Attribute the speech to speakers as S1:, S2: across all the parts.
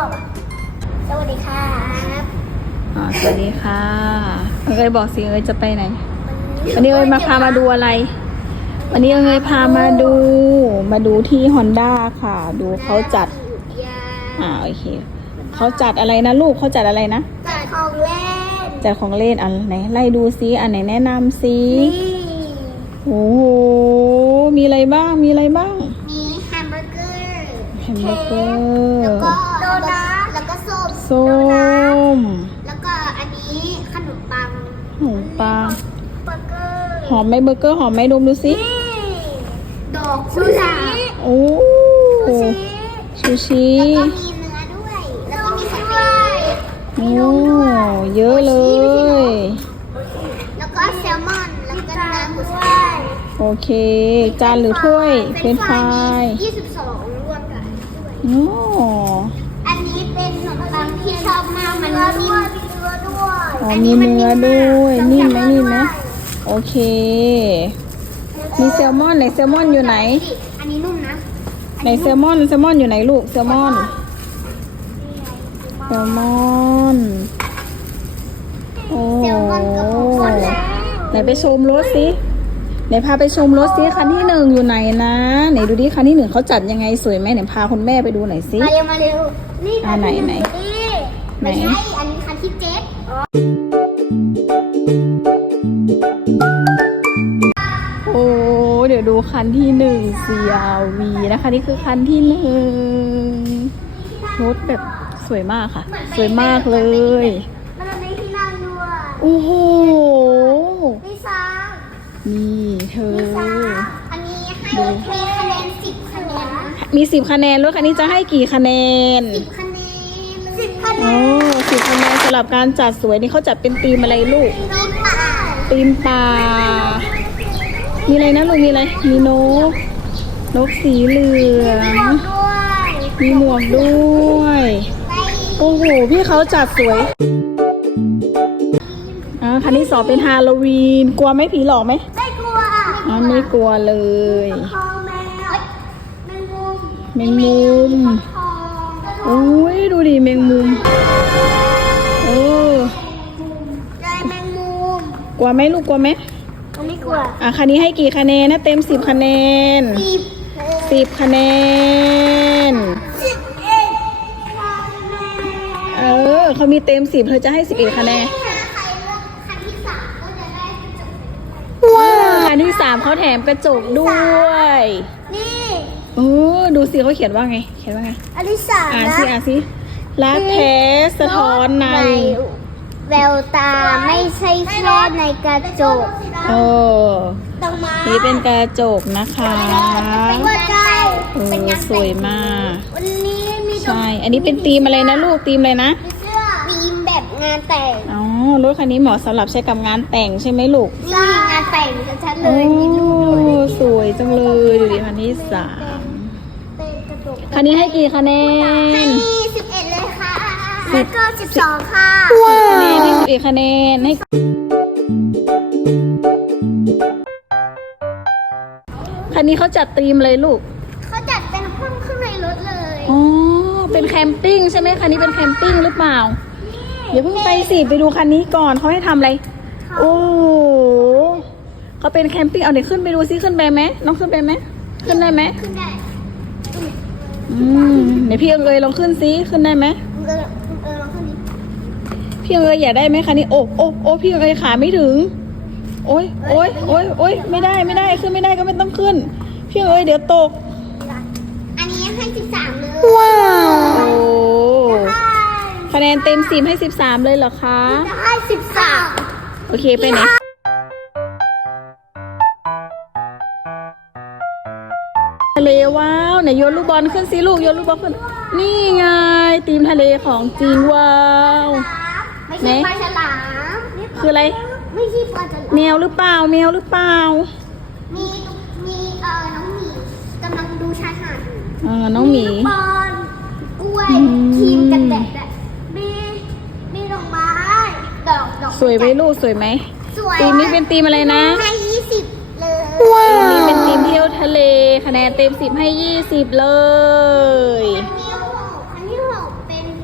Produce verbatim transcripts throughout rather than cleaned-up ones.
S1: อบอ่ะสวัสดีครับ
S2: อ๋อสวัสดีค่ะเอ๋ยบอกสิเอ๋ยจะไปไหนวันนี้เอ๋ยมาพามาดูอะไรวันนี้เอ๋ยพามาดูมาดูที่ฮอนด้าค่ะดูเขาจัดอ่าโอเคเขาจัดอะไรนะลูกเขาจัดอะไรนะ
S1: จัดของเล่น
S2: จัดของเล่นอันไหนไล่ดูซิอันไหนแนะนำซิโอ้โหมีอะไรบ้างมีอะไรบ้าง
S1: มีแฮมเบอร์เกอร์
S2: แฮมเบอร์เกอร์
S1: แล้วก็โดนัทแล้วก็ส้ม
S2: ส้ม
S1: แล้วก็อันนี้ขนมปัง
S2: ขนมปัง
S1: เบอร์เกอร์
S2: หอมไหมเบอร์เกอร์หอมไหมดมดูสิ
S1: ดอกกุหลาบ
S2: โอ้ชูชี
S1: แล้วก็มีเนื้อด้วยแล้วก็มีสเต็ก
S2: โอ้เยอะเลย
S1: แล้วก็แซลมอนแล้วก็น้ำด้วย
S2: โอเคจานหรือถ้วยเป็นไฟ
S1: ยี่สิบสองรวมกันด้วย
S2: โอ้
S1: อันนี้เป็นขนมปังที่ชอบมากมันนิ่ม
S2: อ๋อมีเนื้อด้วยนิ่มไหมนิ่มไหมโอเคมีแซลมอนไหนแซลมอนอยู่ไหน
S1: อันนี้นุ่มนะ
S2: ไหนแซลมอนแซลมอนอยู่ไหนลูกแซลมอนแซลมอนโอ้ไหนไปชมรถสิไหนพาไปชมรถสิคันที่หนึ่งอยู่ไหนนะไหนดูดิคันที่หนึ่งเขาจัดยังไงสวยไหมไหนพาคุณแม่ไปดูหน่อยสิ
S1: มาเร็วมาเร็วนี่
S2: คันไหนไหน
S1: ไม่ใช่อันนี้คันที่เจ็ด
S2: โอ้เดี๋ยวดูคันที่หนึ่ง ซี อาร์ วี นะคะนี่คือคันที่หนึ่งรถแบบสวยมากค่ะสวยมากเลย
S1: มันมีที่นั่งด้วย
S2: โอ้โห
S1: ลิซ่า
S2: นี่เธอ
S1: อันนี้ให้มีคะแนนสิบคะแนน
S2: มีสิบคะแนนรถคันนี้จะให้กี่คะแนน
S1: สิบคะแนนสิบคะแนน
S2: โอ้สิบคะแนนสำหรับการจัดสวยนี่เขาจัดเป็นธีมอะไรลูกธีมป่ามีอะไรนะลูกมีอะไรมีนกนกสีเหลืองมีหมวกด้วยโอ้โหพี่เขาจัดสวยอ่าคันที่สองเป็นฮาโลวีนกลัวไหมผีหลอกไหม
S1: ไม่กลัว
S2: อ๋อไม่กลัวเลยแมงมุมโอ้ยดูดิแมงมุมเออ
S1: แมงมุม
S2: กลัวไหมลูกกลัวไหม
S1: ไม่กลัว
S2: อ่ะคันนี้ให้กี่คะแนนนะเต็มสิบคะแนน
S1: สิบ
S2: สิบคะแนน
S1: สิบเอ็ด
S2: เออเขามีเต็มสิบเธอจะให้สิบเอ็ดคะแนน
S1: คันที่สามก็จะได้กระจก
S2: ว้าวคันที่สามเขาแถมกระจกด้วย
S1: นี่
S2: เออดูสิเขาเขียนว่าไงเขียนว่าไง
S1: อันที่สาม
S2: อ่านสิอ่านสิรักแท้สะท้อนใน
S1: แววตาไม่ใช่แค่ในกระจก
S2: เออนี่เป็นกระจกนะคะเออสวยมาก
S1: วันนี้มี
S2: ใช่อันนี้เป็นธีมอะไรนะลูกธีมอะไรนะ
S1: ธีมแบบงานแต่ง
S2: อ๋อรถคันนี้เหมาะสำหรับใช้กับงานแต่งใช่ไหมลูก
S1: ใช่งานแต่งชัดๆเลยมีรูปด้วย
S2: สวยจังเลยดูดิคันที่สามคันนี้ให้กี่คะแนน
S1: ให้สิบเอ็ดเลยค่ะแล้วก็สิบสองค่ะ
S2: คะแนนให้สิบเอ็ดคะแนนให้คันนี้เขาจัดธีมเลยลูก
S1: เขาจัดเป็นห้องข้างในรถเลย
S2: อ๋อเป็นแคมปิ้งใช่ไหมคันนี้เป็นแคมปิ้งหรือเปล่าเดี๋ยวเพิ่งไปสิไปดูคันนี้ก่อนเขาให้ทำอะไรโอ้เขาเป็นแคมปิ้งเอาเดี๋ยวขึ้นไปดูซิขึ้นไปไหมน้องขึ้นไปไหมขึ้นได้ไหม
S1: ขึ้นได้
S2: อืมเดี๋ยวพี่เอ๋ยลองขึ้นซิขึ้นได้ไหม
S1: เออเออลองขึ้นดิ
S2: พี่เอ๋ยอยากได้ไหมคันนี้โอ้โอ้โอ้พี่เอ๋ยขาไม่ถึงโอ้ยโอ้ยโอ้ยโอ้ยไม่ได้ไม่ได้ขึ้นไม่ได้ก็ไม่ต้องขึ้นพี่เอ๋ยเดี๋ยวตก
S1: อันนี้ให้สิบสามเลย
S2: ว้าวโอ้คะแนนเต็มสิบให้สิบสามเลยเหรอคะ
S1: ให้สิบสาม
S2: โอเคไปไหนทะเลว้าวไหนโยนลูกบอลขึ้นสิลูกโยนลูกบอลขึ้นนี่ไงทีมทะเลของจริงว้าว
S1: ไม่ใช่ปลาฉลาม
S2: คืออะไร
S1: ไม่ใช่ปลาฉลาม
S2: แมวหรือเปล่าแมวหรือเปล่า
S1: มีมีเอ่อน้องหมีกำลังดูชายหาด
S2: เออน้องหมี
S1: บอลกล้วยครีมกันแดดมีมีดอกไม้ดอกดอก
S2: สวยไหมลูกสวยไหม
S1: สวย
S2: ทีมนี้เป็นทีมอะไรนะ
S1: ให้ยี่สิบเลย
S2: ทีมนี้เป็นทีมเที่ยวทะเลคะแนนเต็มสิบให้ยี่สิบเลย
S1: คันที่หกคันที่หกเป็น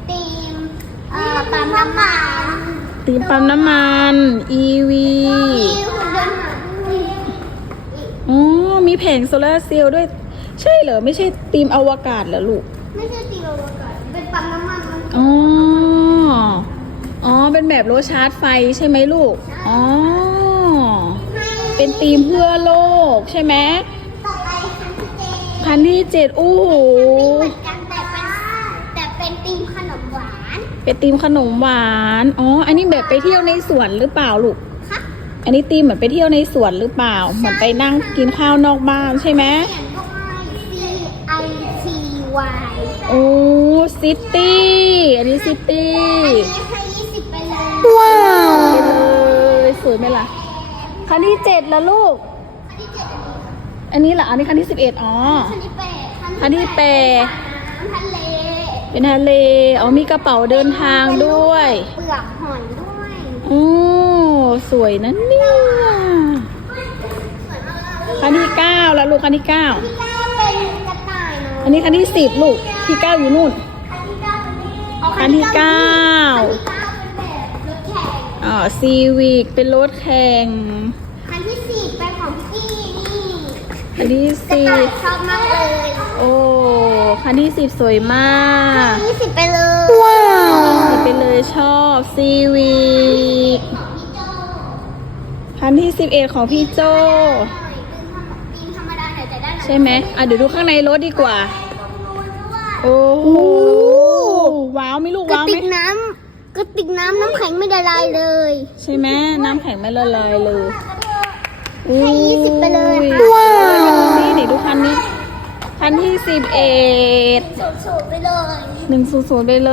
S1: น้ำมัน
S2: ตีมปั๊มน้ำมัน อี วี
S1: มีหุ่นยนต์หมาด้วย
S2: อ๋อมีแผงโซลาร์เซลล์ด้วย ใช่เหรอ ไม่ใช่ตีมอวกาศเหรอลูก
S1: ไม่ใช่ตีโอวกาศเป็นปั๊มน้ำมันมัน
S2: อ๋อ อ๋อ เป็นแบบรถชาร์จไฟใช่ไหมลูก อ๋อ เป็นธีมเพื่อโลกใช่ไหม
S1: ต่อไปคันที่เจ็ด
S2: คันที่เจ็ดอู้หู
S1: เหมือนกันแต่เป็นแต่เป็นธีมขนมหวาน
S2: เป็นธีมขนมหวาน อ๋อ อันนี้แบบไปเที่ยวในสวนหรือเปล่าลูก
S1: ค่ะ
S2: อันนี้ธีมเหมือนไปเที่ยวในสวนหรือเปล่า เหมือนไปนั่งกินข้าวนอกบ้านใช่ไหม
S1: เขียนว่า C I T Y
S2: โอ้ซิตี้อันนี้ซิตี้
S1: อันนี้ให้ยี่สิบไปเลย
S2: ว้าวไปเลยสวยไหมล่ะ คันที่เจ็ดละลูก
S1: คันที่เจ็ดอันนี้
S2: อันนี้ล่ะ อันนี้คันที่สิบเอ็ดอ๋อ
S1: คันที่แปด
S2: คันที่แปด
S1: น้ำทะเล
S2: เป็นทะเล อ๋อมีกระเป๋าเดินทางด้วย
S1: เปลือกหอยด้วย
S2: โอ้สวยนะเนี่ย
S1: สวยมากเลย
S2: คันที่เก้าละลูกคันที่เก้า
S1: ที่เก้าเป็นกระต่ายเนาะ
S2: อันนี้คันที่สิบลูก ที่เก้าอยู่นู่น
S1: คันที่เก้าเป็นนี่
S2: คันที่เก้า
S1: คันที่เก้าเป็นแบบรถแข่ง
S2: อ๋อซีวิกเป็นรถแข่ง
S1: คันที่สี่เป็นของพี่นี่
S2: คันที่
S1: กระ
S2: สิ
S1: ต่าย
S2: บ
S1: ชอบมากเลย
S2: โอ้คันที่สิบสวยมาก
S1: คันที่สิบไปเลย
S2: ว้าวไปเลยชอบซีวิก
S1: ของพี่โจ
S2: คันที่สิบเอ็ดของพี่โจ
S1: ตีนธรรมดาหน่อยแต่ด้านหลัง
S2: ใช่ไหมอ่ะเดี๋ยวดูข้างในรถดีกว่า โอ้โหว้าวไหม่ลูก
S1: กระ
S2: ว้าว
S1: ติ
S2: ไหม
S1: กน้ำกระติกน้ำน้ำแข็งไม่ละลายเลย
S2: ใช่ไหมน้ำแข็งไม่ละลายเลย
S1: ให้ยี่สิบไปเลยค่ะ
S2: ว้าวนี่เดี๋ยวดูคันนี้ คันที่สิบเอ็ด
S1: ศูนย์ศูนย์ไปเลย
S2: หนึ่งศูนย์ศูนย์ไปเลย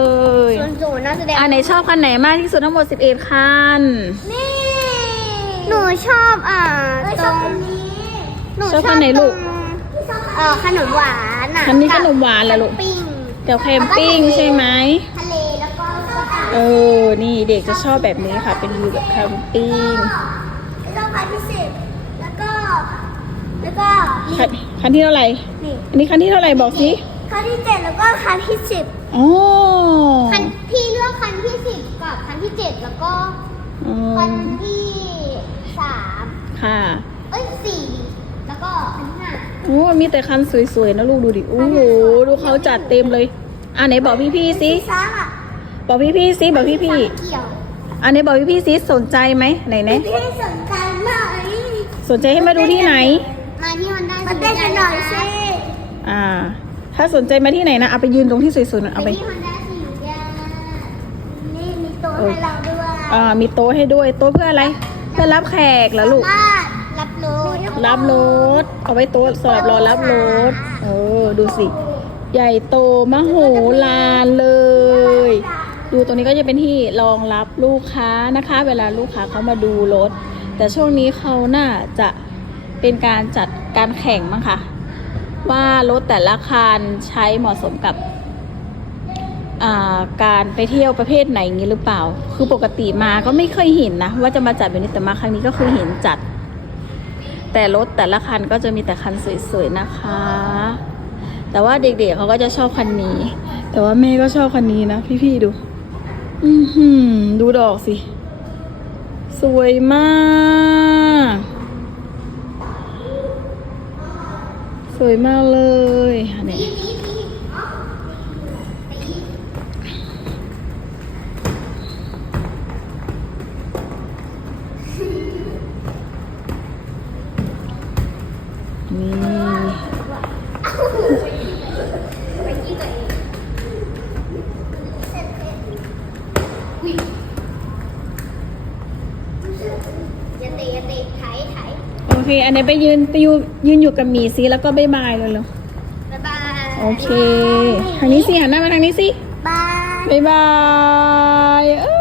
S1: ศูนย์ศูนย์น่าแสดง
S2: อ่ะไหนชอบคันไหนมากที่สุดทั้งหมดสิบเอ็ดคัน
S1: นี่หนูชอบอ่ะตรงหนู
S2: ชอบคันไหนลูก
S1: เออขนมหวานอ่ะ
S2: คันนี้ขนมหวานเหรอลูก
S1: ปิ้ง
S2: เดี๋ยวแคมปิ้งใช่ไหม
S1: ทะเลแล้วก็
S2: เออ นี่เด็กจะชอบแบบนี้ค่ะ เป็นวิวแบบแคมปิ้ง
S1: แล้วก็คันที่สิบแล้วก็ แล้วก็
S2: คันคันที่เท่าไหร่
S1: นี่
S2: อันนี้คันที่เท่าไหร่บอกสิ
S1: คันที่เจ็ดแล้วก็คันที่สิบ
S2: อ๋อ
S1: คันพี่เลือกคันที่สิบกับคันที่เจ็ดแล้วก็
S2: อ๋อ
S1: คันที่สาม
S2: ค่ะ
S1: เอ้ยสี่แล้วก็คันที่ห้า
S2: โอ้มีแต่คันสวยๆนะลูกดูดิ โอ้โห ดูเขาจัดเต็มเลย อ่ะไหนบอกพี่ๆสิ
S1: ซ่าอ่ะ
S2: บอกพี่ๆสิบอกพี่
S1: เกี่ยว
S2: ๆอันนี้บอกพี่ๆสิสนใจไหมไหนไหน
S1: พี่สนใจไหม
S2: สนใจให้มาดูที่ไหน
S1: มาที่ฮอนด้ามาเต้นกันหน่อยสิ
S2: อ่า ถ้าสนใจมาที่ไหนนะเอาไปยืนตรงที่สวยๆนะเอา
S1: ไป
S2: ไป
S1: ที่ฮอนด้าสิอยู่ยานี่มีโต๊ะให้เราด้วย
S2: อ่า มีโต๊ะให้ด้วย โต๊ะเพื่ออะไร เพื่อรับแขกเหรอลูก
S1: บ้านรับรถ
S2: รับรถ เอาไว้โต๊ะสำหรับรอรับรถเออดูสิ ใหญ่โตมโหฬารเลย ดูตรงนี้ก็จะเป็นที่รองรับลูกค้านะคะ เวลาลูกค้าเขามาดูรถ แต่ช่วงนี้เขาน่าจะเป็นการจัดการแข่งมั้งคะว่ารถแต่ละคันใช้เหมาะสมกับอ่าการไปเที่ยวประเภทไหนอย่างนี้หรือเปล่า คือปกติมาก็ไม่เคยเห็นนะว่าจะมาจัดแบบนี้แต่มาครั้งนี้ก็คือเห็นจัด แต่รถแต่ละคันก็จะมีแต่คันสวยๆนะคะ แต่ว่าเด็กๆเขาก็จะชอบคันนี้ แต่ว่าแม่ก็ชอบคันนี้นะพี่ๆดู อือหือดูดอกสิ สวยมาก สวยมากเลยอันนี้นี่
S1: อย่าเตะอย่าเตะไถไถ
S2: โอเค อันนี้ไปยืนไปยืนยืนอยู่กับหมีซิแล้วก็บ๊ายบายเลยเลย
S1: บ๊ายบาย
S2: โอเค ทางนี้สิหันหน้ามาทางนี้สิ
S1: บาย
S2: บ๊ายบายเอ้